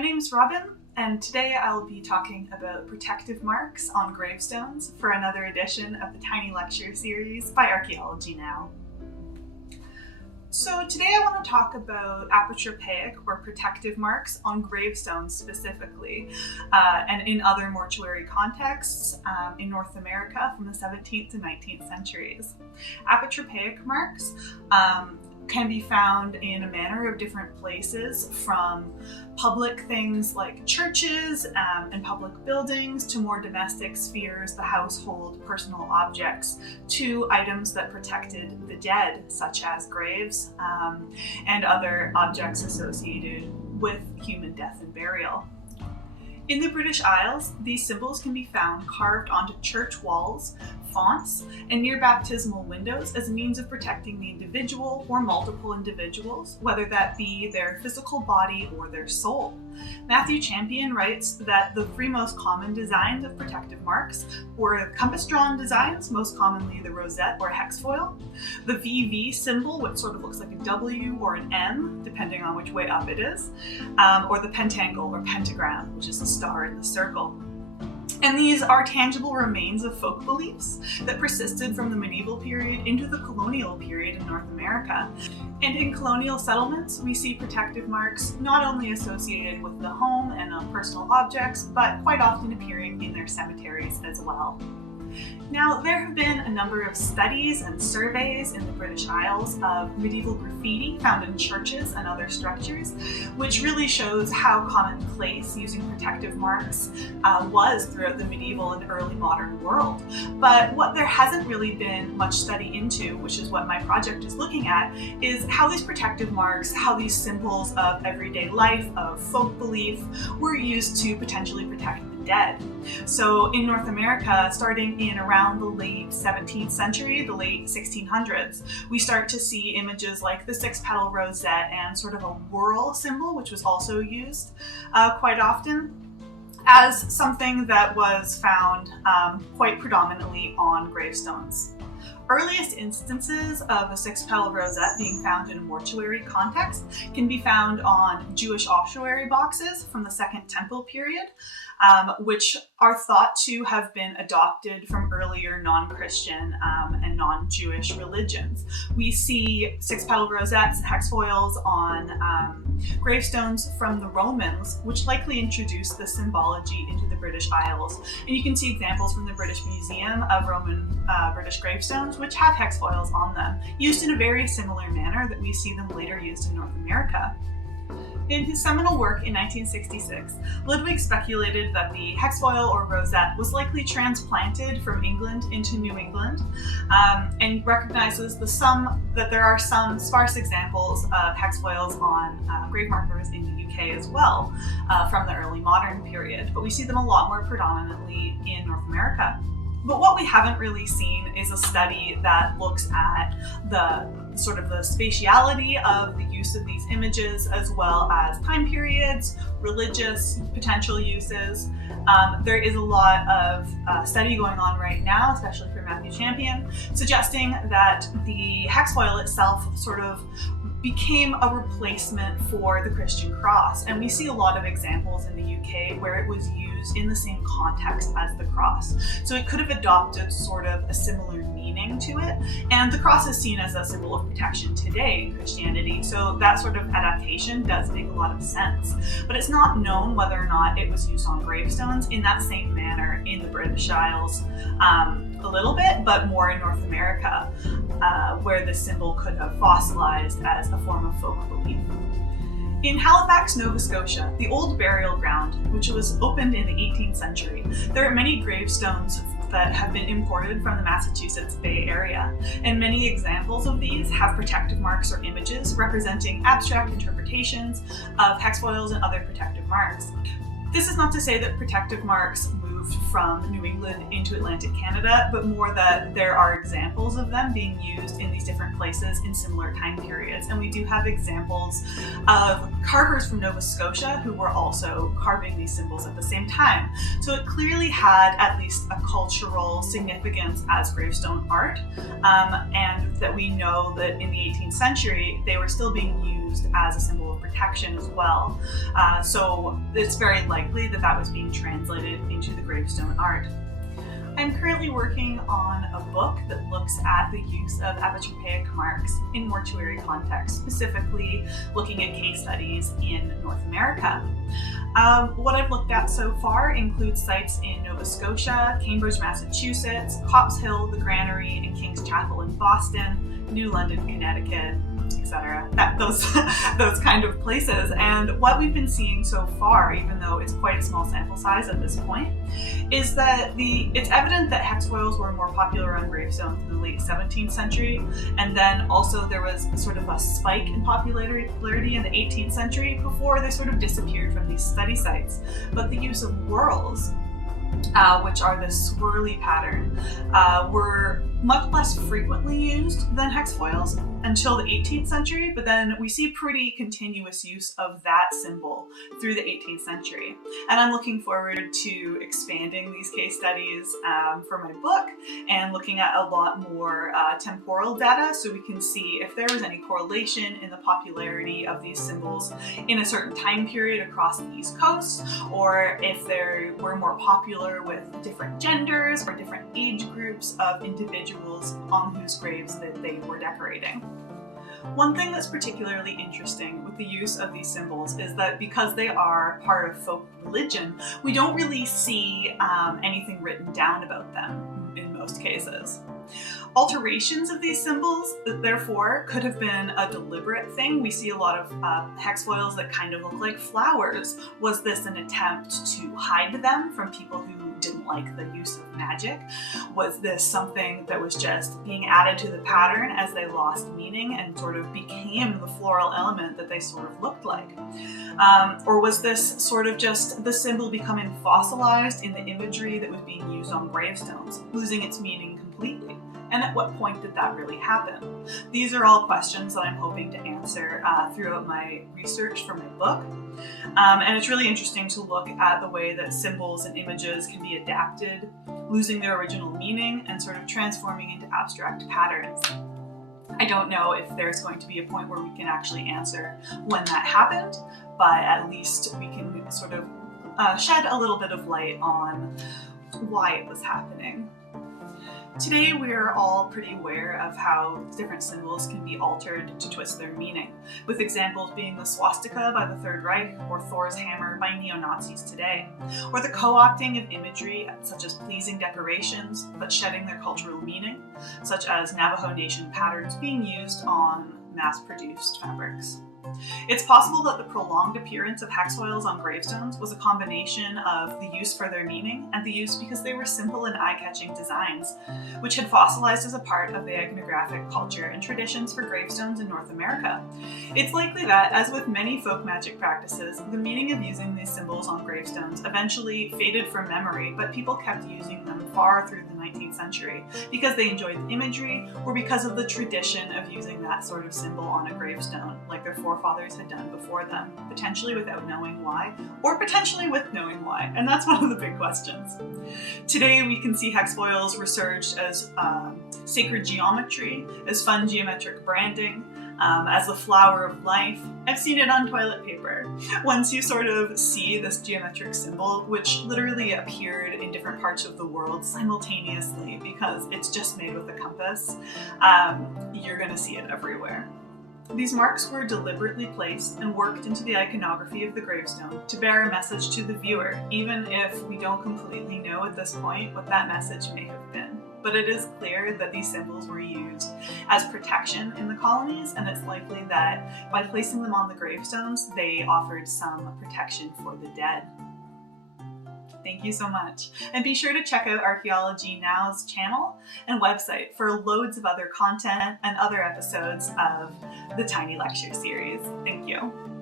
name is Robyn, and today I'll be talking about protective marks on gravestones for another edition of the Tiny Lecture series by Archaeology Now. So today I want to talk about apotropaic or protective marks on gravestones specifically, and in other mortuary contexts in North America from the 17th to 19th centuries. Apotropaic marks can be found in a manner of different places, from public things like churches and public buildings to more domestic spheres, the household, personal objects, to items that protected the dead, such as graves and other objects associated with human death and burial. In the British Isles, these symbols can be found carved onto church walls, fonts, and near baptismal windows as a means of protecting the individual or multiple individuals, whether that be their physical body or their soul. Matthew Champion writes that the three most common designs of protective marks were compass-drawn designs, most commonly the rosette or hex foil, the VV symbol, which sort of looks like a W or an M, depending on which way up it is, or the pentangle or pentagram, which is a star in the circle. And these are tangible remains of folk beliefs that persisted from the medieval period into the colonial period in North America. And in colonial settlements, we see protective marks not only associated with the home and personal objects, but quite often appearing in their cemeteries as well. Now, there have been a number of studies and surveys in the British Isles of medieval graffiti found in churches and other structures, which really shows how commonplace using protective marks was throughout the medieval and early modern world. But what there hasn't really been much study into, which is what my project is looking at, is how these protective marks, how these symbols of everyday life, of folk belief, were used to potentially protect the dead. So in North America, starting in around the late 17th century, the late 1600s, we start to see images like the six-petal rosette and sort of a whorl symbol, which was also used quite often as something that was found quite predominantly on gravestones. Earliest instances of a six-petal rosette being found in a mortuary context can be found on Jewish ossuary boxes from the Second Temple period, which are thought to have been adopted from earlier non-Christian and non-Jewish religions. We see six-petal rosettes and hex foils on gravestones from the Romans, which likely introduced this symbology into the British Isles. And you can see examples from the British Museum of Roman British gravestones, which have hex foils on them, used in a very similar manner that we see them later used in North America. In his seminal work in 1966, Ludwig speculated that the hex foil or rosette was likely transplanted from England into New England, and recognizes that there are some sparse examples of hex foils on grave markers in the UK as well from the early modern period, but we see them a lot more predominantly in North America. But what we haven't really seen is a study that looks at the sort of the spatiality of the use of these images, as well as time periods, religious potential uses. There is a lot of study going on right now, especially for Matthew Champion, suggesting that the hex foil itself sort of became a replacement for the Christian cross. And we see a lot of examples in the UK where it was used in the same context as the cross. So it could have adopted sort of a similar meaning to it. And the cross is seen as a symbol of protection today in Christianity. So that sort of adaptation does make a lot of sense. But it's not known whether or not it was used on gravestones in that same manner in the British Isles. A little bit, but more in North America, where the symbol could have fossilized as a form of folk belief. In Halifax, Nova Scotia, the old burial ground, which was opened in the 18th century, there are many gravestones that have been imported from the Massachusetts Bay Area, and many examples of these have protective marks or images representing abstract interpretations of hex foils and other protective marks. This is not to say that protective marks moved from New England into Atlantic Canada, but more that there are examples of them being used in these different places in similar time periods. And we do have examples of carvers from Nova Scotia who were also carving these symbols at the same time. So it clearly had at least a cultural significance as gravestone art, and that we know that in the 18th century they were still being used used as a symbol of protection as well. So it's very likely that that was being translated into the gravestone art. I'm currently working on a book that looks at the use of apotropaic marks in mortuary context, specifically looking at case studies in North America. What I've looked at so far includes sites in Nova Scotia, Cambridge, Massachusetts, Copp's Hill, the Granary, and King's Chapel in Boston, New London, Connecticut, etc. Those kind of places. And what we've been seeing so far, even though it's quite a small sample size at this point, is that it's evident that hex foils were more popular on gravestones in the late 17th century, and then also there was sort of a spike in popularity in the 18th century before they sort of disappeared from these study sites. But the use of whorls, which are this swirly pattern, were much less frequently used than hex foils until the 18th century, but then we see pretty continuous use of that symbol through the 18th century. And I'm looking forward to expanding these case studies for my book and looking at a lot more temporal data so we can see if there was any correlation in the popularity of these symbols in a certain time period across the East Coast, or if they were more popular with different genders or different age groups of individuals on whose graves that they were decorating. One thing that's particularly interesting with the use of these symbols is that because they are part of folk religion, we don't really see anything written down about them in most cases. Alterations of these symbols, therefore, could have been a deliberate thing. We see a lot of hex foils that kind of look like flowers. Was this an attempt to hide them from people who didn't like the use of magic? Was this something that was just being added to the pattern as they lost meaning and sort of became the floral element that they sort of looked like? Or was this sort of just the symbol becoming fossilized in the imagery that was being used on gravestones, losing its meaning completely? And at what point did that really happen? These are all questions that I'm hoping to answer throughout my research for my book. And it's really interesting to look at the way that symbols and images can be adapted, losing their original meaning and sort of transforming into abstract patterns. I don't know if there's going to be a point where we can actually answer when that happened, but at least we can sort of shed a little bit of light on why it was happening. Today, we are all pretty aware of how different symbols can be altered to twist their meaning, with examples being the swastika by the Third Reich or Thor's hammer by neo-Nazis today, or the co-opting of imagery such as pleasing decorations but shedding their cultural meaning, such as Navajo Nation patterns being used on mass-produced fabrics. It's possible that the prolonged appearance of hex foils on gravestones was a combination of the use for their meaning and the use because they were simple and eye-catching designs, which had fossilized as a part of the ethnographic culture and traditions for gravestones in North America. It's likely that, as with many folk magic practices, the meaning of using these symbols on gravestones eventually faded from memory, but people kept using them far through the 19th century because they enjoyed the imagery or because of the tradition of using that sort of symbol on a gravestone, like their forefathers had done before them, potentially without knowing why, or potentially with knowing why, and that's one of the big questions. Today we can see hex foils resurged as sacred geometry, as fun geometric branding, as the flower of life. I've seen it on toilet paper. Once you sort of see this geometric symbol, which literally appeared in different parts of the world simultaneously because it's just made with a compass, you're going to see it everywhere. These marks were deliberately placed and worked into the iconography of the gravestone to bear a message to the viewer, even if we don't completely know at this point what that message may have been. But it is clear that these symbols were used as protection in the colonies, and it's likely that by placing them on the gravestones, they offered some protection for the dead. Thank you so much. And be sure to check out Archaeology Now's channel and website for loads of other content and other episodes of the Tiny Lecture series. Thank you.